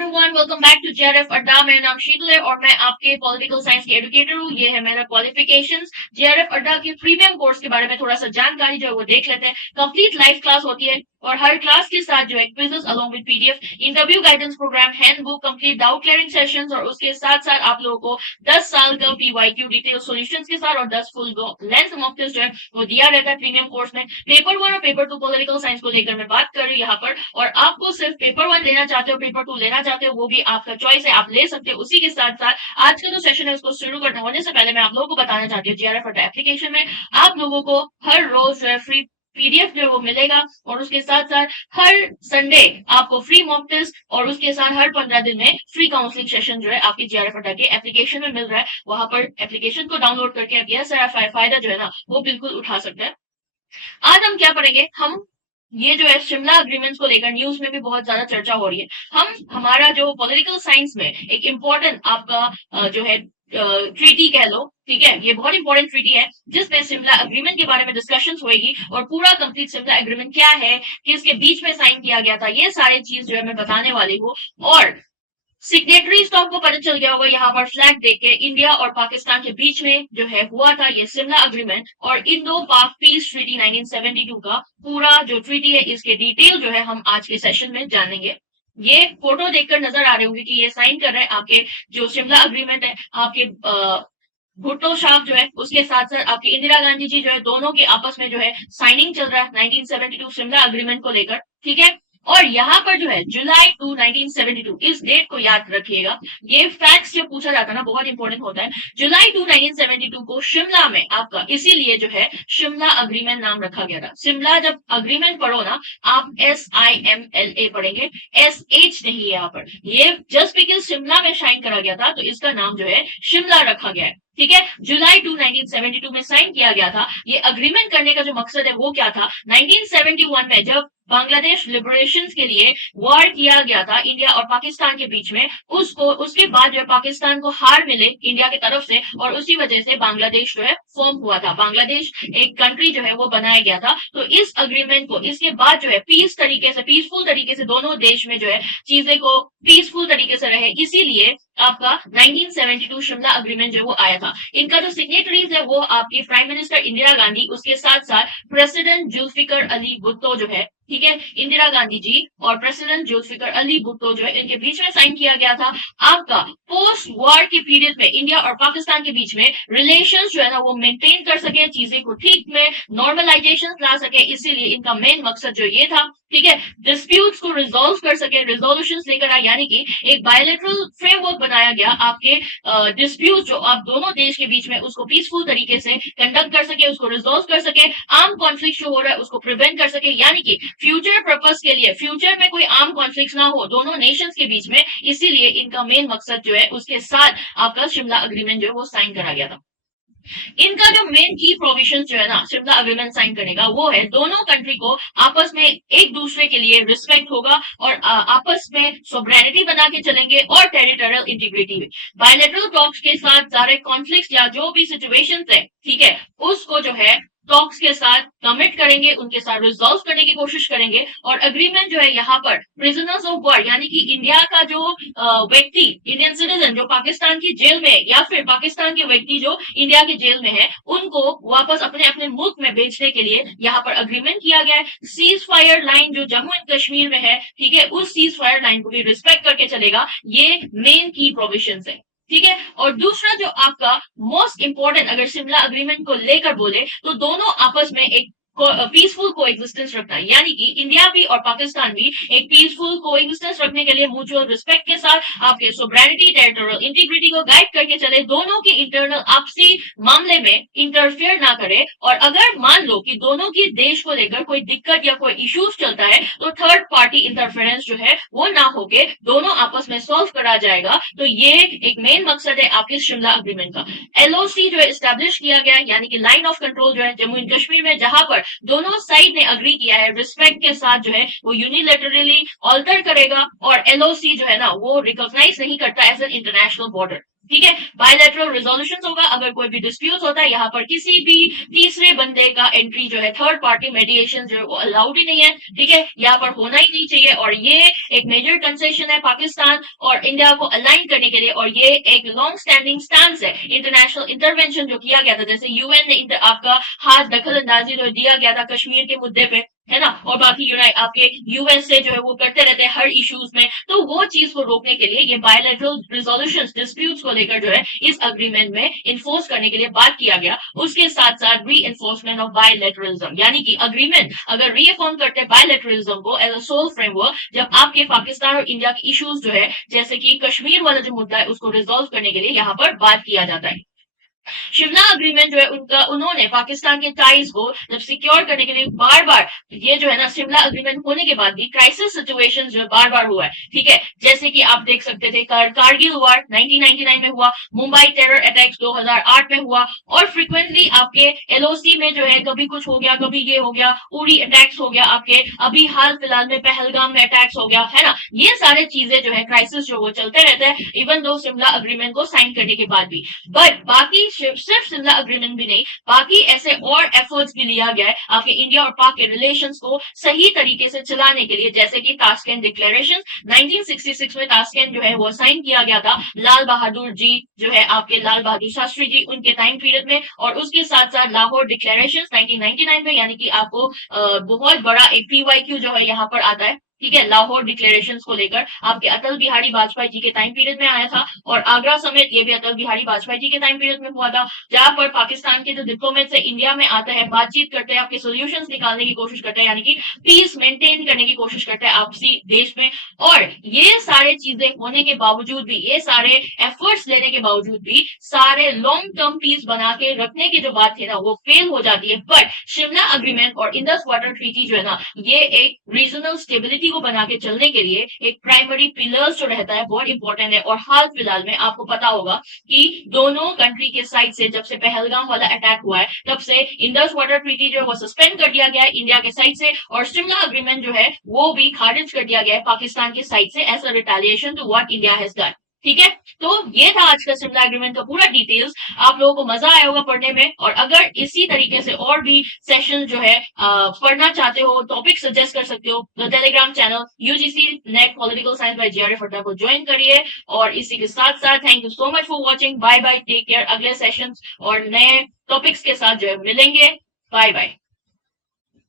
Everyone, welcome back to JRF Adda. मेरा नाम शीतल है और मैं आपके पॉलिटिकल साइंस के एडुकेटर हूँ। ये है मेरा क्वालिफिकेशंस। जेआरएफ अड्डा के प्रीमियम कोर्स के बारे में थोड़ा सा जानकारी जो है वो देख लेते हैं। कंप्लीट लाइव क्लास होती है और हर क्लास के साथ जो है quizzes along with PDF, interview guidance program, handbook, complete doubt clearing sessions और उसके साथ साथ आप लोगों को 10 साल का पीवाईक्यू डिटेल सॉल्यूशंस के साथ और 10 फुल लेंथ मॉक टेस्ट जो है वो दिया रहता है प्रीमियम कोर्स में। पेपर 1 और पेपर 2 पॉलिटिकल साइंस को लेकर मैं बात कर रही हूँ यहाँ पर, और आपको सिर्फ पेपर 1 लेना चाहते हो, पेपर 2 लेना चाहते हो, वो भी आपका चॉइस है, आप ले सकते हो। उसी के साथ साथ आज का जो सेशन है उसको शुरू करने होने से पहले मैं आप लोगों को बताना चाहती हूँ, जेआरएफ अड्डा एप्लीकेशन में आप लोगों को हर रोज जो है फ्री पीडीएफ जो है वो मिलेगा और उसके साथ साथ हर संडे आपको फ्री मॉक टेस्ट और उसके साथ हर 15 दिन में फ्री काउंसलिंग सेशन जो है आपकी जेआरएफ अड्डा के एप्लीकेशन में मिल रहा है। वहां पर एप्लीकेशन को डाउनलोड करके आप यह सारा फायदा जो है ना वो बिल्कुल उठा सकते हैं। आज हम क्या पढ़ेंगे, हम ये जो है शिमला अग्रीमेंट्स को लेकर न्यूज में भी बहुत ज्यादा चर्चा हो रही है। हम हमारा जो पॉलिटिकल साइंस में एक इम्पोर्टेंट आपका जो है ट्रीटी कह लो, ठीक है, ये बहुत इंपॉर्टेंट ट्रीटी है जिसमें शिमला अग्रीमेंट के बारे में डिस्कशन होगी और पूरा कंप्लीट शिमला अग्रीमेंट क्या है, किसके बीच में साइन किया गया था, ये सारे चीज जो है मैं बताने वाली हूँ। और सिग्नेटरीज तो आपको पता चल गया होगा, यहाँ पर फ्लैग देख के इंडिया और पाकिस्तान के बीच में जो है हुआ था ये शिमला अग्रीमेंट और इंडो पाक पीस ट्रीटी 1972 का पूरा जो ट्रीटी है इसके डिटेल जो है हम आज के सेशन में जानेंगे। ये फोटो देखकर नजर आ रहे होंगे कि ये साइन कर रहे हैं आपके जो शिमला अग्रीमेंट है, आपके भुट्टो साहब जो है उसके साथ साथ आपकी इंदिरा गांधी जी जो है, दोनों के आपस में जो है साइनिंग चल रहा है 1972 शिमला अग्रीमेंट को लेकर, ठीक है। और यहाँ पर जो है जुलाई 2 1972, इस डेट को याद रखिएगा, ये फैक्ट्स जो पूछा जाता है ना बहुत इंपॉर्टेंट होता है। जुलाई 2 1972 को शिमला में आपका इसीलिए जो है शिमला अग्रीमेंट नाम रखा गया था। शिमला जब अग्रीमेंट पढ़ो ना आप SIMLA पढ़ेंगे, SH नहीं है यहाँ पर। ये जस्ट बिकॉज शिमला में साइन करा गया था तो इसका नाम जो है शिमला रखा गया है, ठीक है। जुलाई 2 1972 में साइन किया गया था। ये अग्रीमेंट करने का जो मकसद है वो क्या था, 1971 में जब बांग्लादेश लिबरेशन के लिए वॉर किया गया था इंडिया और पाकिस्तान के बीच में, उसके बाद जो है पाकिस्तान को हार मिले इंडिया की तरफ से और उसी वजह से बांग्लादेश जो है फॉर्म हुआ था, बांग्लादेश एक कंट्री जो है वो बनाया गया था। तो इस अग्रीमेंट को इसके बाद जो है पीसफुल तरीके से दोनों देश में जो है चीजें को पीसफुल तरीके से रहे, इसीलिए आपका 1972 शिमला अग्रीमेंट जो वो आया था। इनका जो सिग्नेटरीज है वो आपकी प्राइम मिनिस्टर इंदिरा गांधी, उसके साथ साथ प्रेसिडेंट जुल्फिकर अली भुट्टो जो है, ठीक है, इंदिरा गांधी जी और प्रेसिडेंट जुल्फिकर अली भुट्टो जो है इनके बीच में साइन किया गया था। आपका पोस्ट वॉर के पीरियड में इंडिया और पाकिस्तान के बीच में रिलेशंस जो है ना वो मेंटेन कर सके, चीजें को ठीक में नॉर्मलाइजेशन ला सके, इसीलिए इनका मेन मकसद जो ये था, ठीक है, डिस्प्यूट्स को रिजोल्व कर सके, रिजोल्यूशंस लेकर आए, यानी कि एक बायलैटरल फ्रेमवर्क बनाया गया आपके डिस्प्यूट जो आप दोनों देश के बीच में उसको पीसफुल तरीके से कंडक्ट कर सके, उसको रिजोल्व कर सके, आर्म कॉन्फ्लिक्ट जो हो रहा है उसको प्रिवेंट कर सके, यानी कि फ्यूचर पर्पस के लिए फ्यूचर में कोई आर्म कॉन्फ्लिक्ट ना हो दोनों नेशंस के बीच में, इसीलिए इनका मेन मकसद जो है उसके साथ आपका शिमला अग्रीमेंट जो है वो साइन करा गया था। इनका जो मेन की प्रोविजन जो है ना शिमला अग्रीमेंट साइन करने का वो है दोनों कंट्री को आपस में एक दूसरे के लिए रिस्पेक्ट होगा और आपस में सोवरेनिटी बना के चलेंगे और टेरिटोरियल इंटीग्रिटी में बायलैटरल टॉक्स के साथ सारे कॉन्फ्लिक्ट्स या जो भी सिचुएशंस है, ठीक है, उसको जो है टॉक्स के साथ कमिट करेंगे, उनके साथ रिजॉल्व करने की कोशिश करेंगे। और अग्रीमेंट जो है यहाँ पर प्रिजनर्स ऑफ वॉर यानी कि इंडिया का जो व्यक्ति इंडियन सिटीजन जो पाकिस्तान की जेल में है या फिर पाकिस्तान के व्यक्ति जो इंडिया की जेल में है उनको वापस अपने अपने मुल्क में भेजने के लिए यहाँ पर अग्रीमेंट किया गया है। सीज फायर लाइन जो जम्मू एंड कश्मीर में है, ठीक है, उस सीज फायर लाइन को भी रिस्पेक्ट करके चलेगा, ये मेन की प्रोविजन है, ठीक है। और दूसरा जो आपका मोस्ट इंपॉर्टेंट अगर शिमला अग्रीमेंट को लेकर बोले तो दोनों आपस में एक पीसफुल को एग्जिस्टेंस रखना है, यानी कि इंडिया भी और पाकिस्तान भी एक पीसफुल को एग्जिस्टेंस रखने के लिए म्यूचुअल रिस्पेक्ट के साथ आपके सोवरेनिटी टेरिटोरियल इंटीग्रिटी को गाइड करके चले, दोनों के इंटरनल आपसी मामले में इंटरफेयर ना करे। और अगर मान लो कि दोनों की देश को लेकर कोई दिक्कत या कोई इश्यूज चलता है तो थर्ड पार्टी इंटरफेरेंस जो है वो ना होके दोनों आपस में सॉल्व करा जाएगा। तो ये एक मेन मकसद है आपके शिमला अग्रीमेंट का। LOC जो है स्टैब्लिश किया गया है, यानी कि लाइन ऑफ कंट्रोल जो है जम्मू एंड कश्मीर में, जहां पर दोनों साइड ने अग्री किया है रिस्पेक्ट के साथ जो है वो यूनिलैटरली ऑल्टर करेगा और LOC जो है ना वो रिकॉग्नाइज नहीं करता एज एन इंटरनेशनल बॉर्डर। ठीक है। बायलैटरल रिजोल्यूशन होगा, अगर कोई भी डिस्प्यूट होता है यहाँ पर किसी भी तीसरे बंदे का एंट्री जो है, थर्ड पार्टी मेडिएशन जो है वो अलाउड ही नहीं है। ठीक है, यहाँ पर होना ही नहीं चाहिए, और ये एक मेजर कंसेशन है पाकिस्तान और इंडिया को अलाइन करने के लिए, और ये एक लॉन्ग स्टैंडिंग स्टांस है। इंटरनेशनल इंटरवेंशन जो किया गया था, जैसे यूएन ने आपका हाथ दखल अंदाजी जो दिया गया था कश्मीर के मुद्दे पे, है ना, और बाकी यूनाइट आपके यूएस से जो है वो करते रहते हैं हर इश्यूज में, तो वो चीज को रोकने के लिए ये बायलैटरल रिजोल्यूशन डिस्प्यूट्स को लेकर जो है इस अग्रीमेंट में इन्फोर्स करने के लिए बात किया गया। उसके साथ साथ री एनफोर्समेंट ऑफ बायलैटरलिज्म, यानी कि अग्रीमेंट अगर रीफॉर्म करते हैं बायलैटरलिज्म को एज अ सोल फ्रेमवर्क, जब आपके पाकिस्तान और इंडिया के इश्यूज जो है जैसे कि कश्मीर वाला जो मुद्दा है उसको रिजोल्व करने के लिए यहाँ पर बात किया जाता है। शिमला अग्रीमेंट जो है उनका, उन्होंने पाकिस्तान के टाइज को जब सिक्योर करने के लिए बार बार, ये जो है ना शिमला अग्रीमेंट होने के बाद भी क्राइसिस सिचुएशन जो बार बार हुआ है। ठीक है, जैसे कि आप देख सकते थे कारगिल वार 1999 में हुआ, मुंबई टेरर अटैक्स 2008 में हुआ, और फ्रिक्वेंटली आपके एलओसी में जो है कभी कुछ हो गया, कभी ये हो गया, उड़ी अटैक्स हो गया, आपके अभी हाल फिलहाल में पहलगाम में अटैक्स हो गया, है ना। ये सारे चीजें जो है क्राइसिस जो वो चलते रहते हैं इवन दो शिमला अग्रीमेंट को साइन करने के बाद भी। बट बाकी सिर्फ शिमला अग्रीमेंट भी नहीं, बाकी ऐसे और एफर्ट्स भी लिया गया है आपके इंडिया और पाक के रिलेशंस को सही तरीके से चलाने के लिए, जैसे कि ताशकंद डिक्लेरेशन 1966 में ताशकंद जो है वो साइन किया गया था लाल बहादुर जी जो है आपके लाल बहादुर शास्त्री जी उनके टाइम पीरियड में, और उसके साथ साथ लाहौर डिक्लेरेशन 1999 में, यानी कि आपको बहुत बड़ा एक पीवाईक्यू जो है यहाँ पर आता है। ठीक है, लाहौर डिक्लेरेशन को लेकर आपके अटल बिहारी वाजपेयी जी के टाइम पीरियड में आया था, और आगरा समेत ये भी अटल बिहारी वाजपेयी जी के टाइम पीरियड में हुआ था, जहां पर पाकिस्तान के जो डिप्लोमेट है इंडिया में आते हैं, बातचीत करते हैं, आपके सोल्यूशन निकालने की कोशिश करते हैं, यानी कि पीस मेंटेन करने की कोशिश करते हैं आपसी देश में। और ये सारे चीजें होने के बावजूद भी, ये सारे एफर्ट्स लेने के बावजूद भी, सारे लॉन्ग टर्म पीस बना के रखने की जो बात थी ना वो फेल हो जाती है। बट शिमला अग्रीमेंट और इंडस वाटर ट्रीटी जो है ना, ये एक रीजनल स्टेबिलिटी को बना के चलने के लिए एक प्राइमरी पिलर्स जो रहता है बहुत इंपॉर्टेंट है। और हाल फिलहाल में आपको पता होगा कि दोनों कंट्री के साइड से जब से पहलगाम वाला अटैक हुआ है तब से इंडस वाटर ट्रीटी जो है वो सस्पेंड कर दिया गया है इंडिया के साइड से, और शिमला अग्रीमेंट जो है वो भी खारिज कर दिया गया है पाकिस्तान की साइड से as a retaliation to what India has done. ठीक है, तो ये था आज का शिमला एग्रीमेंट का पूरा डिटेल्स। आप लोगों को मजा आया होगा पढ़ने में, और अगर इसी तरीके से और भी सेशन जो है पढ़ना चाहते हो, टॉपिक सजेस्ट कर सकते हो, तो Telegram channel UGC NET political science by JRF Adda को ज्वाइन करिए। और इसी के साथ साथ thank you so much for watching, bye bye, take care. अगले सेशन और नए टॉपिक्स के साथ जो है मिलेंगे। Bye bye.